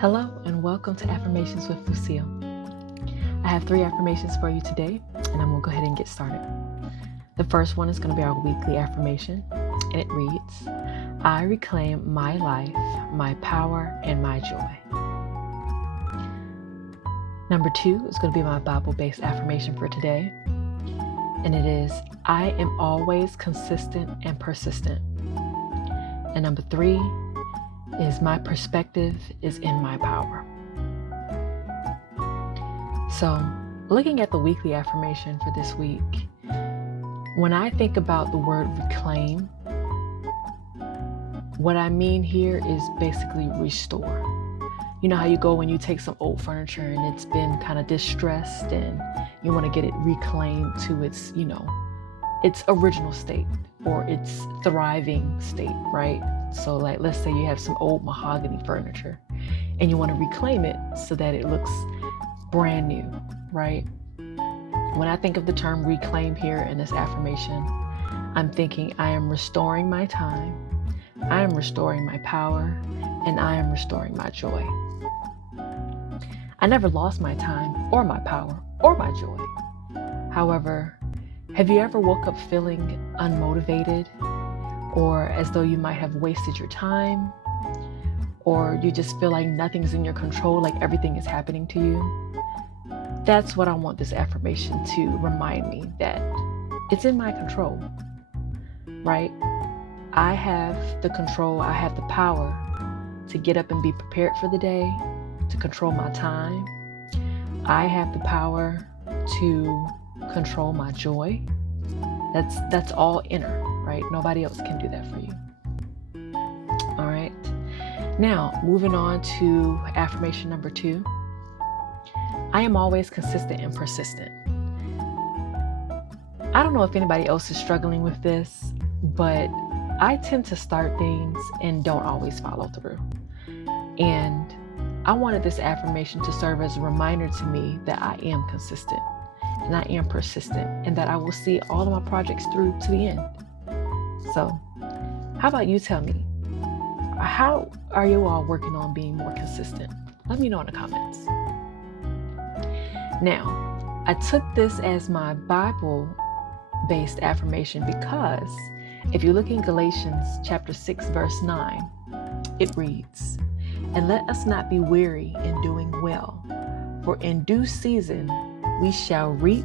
Hello and welcome to Affirmations with Lucille. I have 3 affirmations for you today, and I'm going to go ahead and get started. The first one is going to be our weekly affirmation, and it reads, I reclaim my life, my power, and my joy. Number 2 is going to be my Bible-based affirmation for today, and it is, I am always consistent and persistent. And number 3 is my perspective is in my power. So, looking at the weekly affirmation for this week, when I think about the word reclaim, what I mean here is basically restore. You know how you go when you take some old furniture and it's been kind of distressed and you want to get it reclaimed to its, its original state or its thriving state, right? So like, let's say you have some old mahogany furniture and you want to reclaim it so that it looks brand new, right? When I think of the term reclaim here in this affirmation, I'm thinking I am restoring my time, I am restoring my power, and I am restoring my joy. I never lost my time or my power or my joy. However, have you ever woke up feeling unmotivated or as though you might have wasted your time, or you just feel like nothing's in your control, like everything is happening to you? That's what I want this affirmation to remind me, that it's in my control, right? I have the control, I have the power to get up and be prepared for the day, to control my time. I have the power to control my joy. That's all inner, right? Nobody else can do that for you. All right. Now, moving on to affirmation number 2. I am always consistent and persistent. I don't know if anybody else is struggling with this, but I tend to start things and don't always follow through. And I wanted this affirmation to serve as a reminder to me that I am consistent and I am persistent and that I will see all of my projects through to the end. So, how about you tell me, how are you all working on being more consistent? Let me know in the comments. Now, I took this as my Bible-based affirmation because if you look in Galatians chapter 6, verse 9, it reads, and let us not be weary in doing well, for in due season we shall reap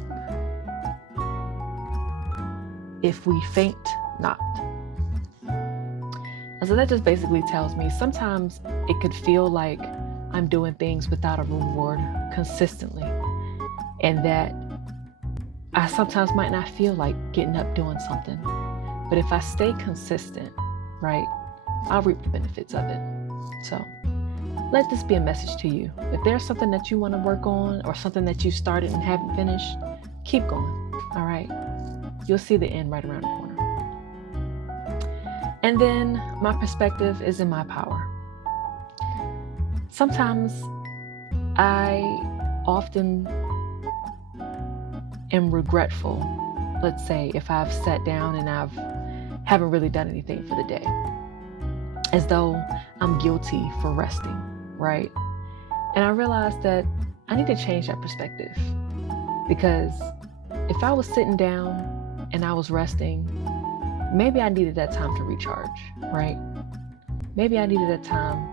if we faint not. And so that just basically tells me sometimes it could feel like I'm doing things without a reward consistently, and that I sometimes might not feel like getting up doing something. But if I stay consistent, right, I'll reap the benefits of it. So let this be a message to you. If there's something that you want to work on or something that you started and haven't finished, keep going, all right? You'll see the end right around the corner. And then my perspective is in my power. Sometimes I often am regretful, let's say, if I've sat down and haven't really done anything for the day, as though I'm guilty for resting, right? And I realized that I need to change that perspective, because if I was sitting down and I was resting, maybe I needed that time to recharge, right? Maybe I needed that time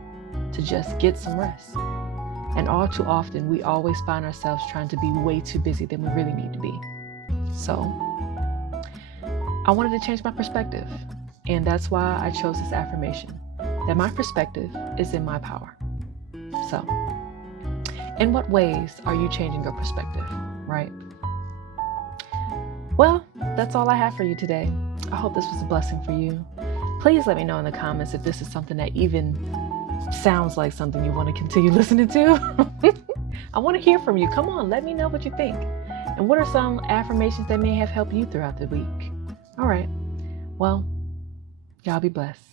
to just get some rest. And all too often, we always find ourselves trying to be way too busy than we really need to be. So I wanted to change my perspective. And that's why I chose this affirmation, that my perspective is in my power. So, in what ways are you changing your perspective, right? Well, that's all I have for you today. I hope this was a blessing for you. Please let me know in the comments if this is something that even sounds like something you want to continue listening to. I want to hear from you. Come on, let me know what you think. And what are some affirmations that may have helped you throughout the week? All right. Well, y'all be blessed.